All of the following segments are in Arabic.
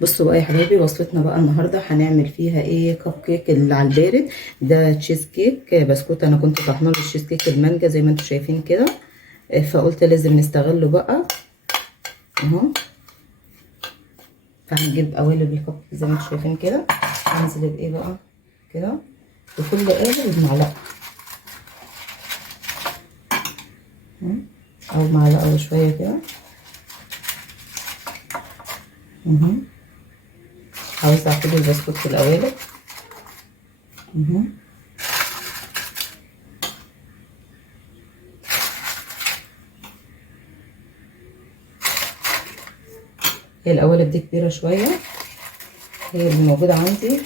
بصوا بقى يا حبايبي، وصفتنا بقى النهارده هنعمل فيها ايه؟ كب كيك اللي على البارد ده، تشيز كيك بسكوت. انا كنت طحنه التشيز كيك المانجا زي ما انتم شايفين كده، فقلت لازم نستغله بقى اهو. فهنجيب قوالب الكب كيك زي ما انتم شايفين كده، هنزل بايه بقى كده بكل قالب بمعلقه او معلقه وشويه كده اهو. هوزع كل البسكوت في القوالب اهو. هي القوالب دي كبيره شويه، هي اللي موجوده عندي،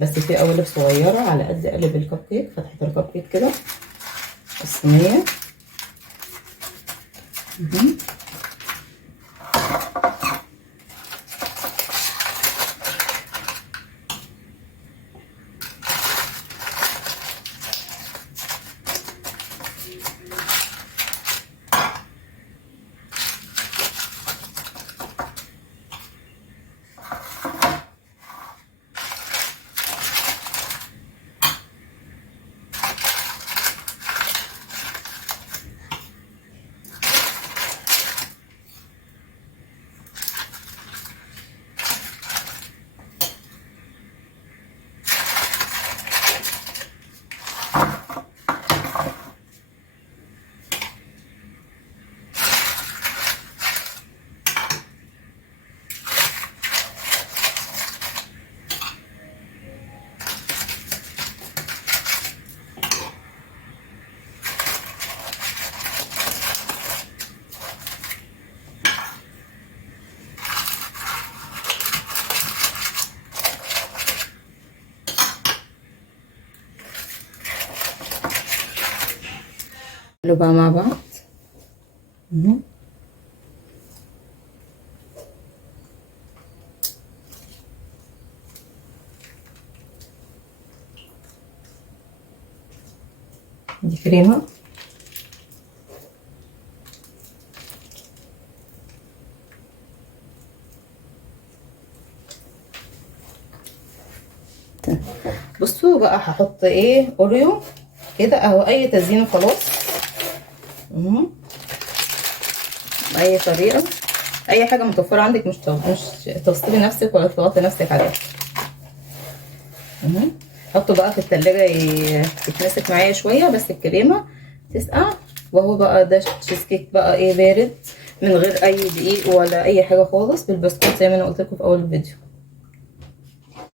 بس في قوالب صغيره على قد قالب الكب كيك، فتحه الكب كيك كده الصينيه اهو. نقلب بقى مع بعض اهو. دي كريمه بصوا بقى هحط ايه؟ اوريو كده اهو، اي تزيين خلاص اهو. اي طريقه، اي حاجه متوفره عندك، مش تغصبي نفسك ولا تضغطي نفسك عليها اهو. حطه بقى في التلاجة يتمسك معايا شويه، بس الكريمه تسقع. وهو بقى ده تشيز كيك بقى ايه، بارد من غير اي دقيق ولا اي حاجه خالص، بالبسكوت زي ما انا قلت لكم في اول الفيديو.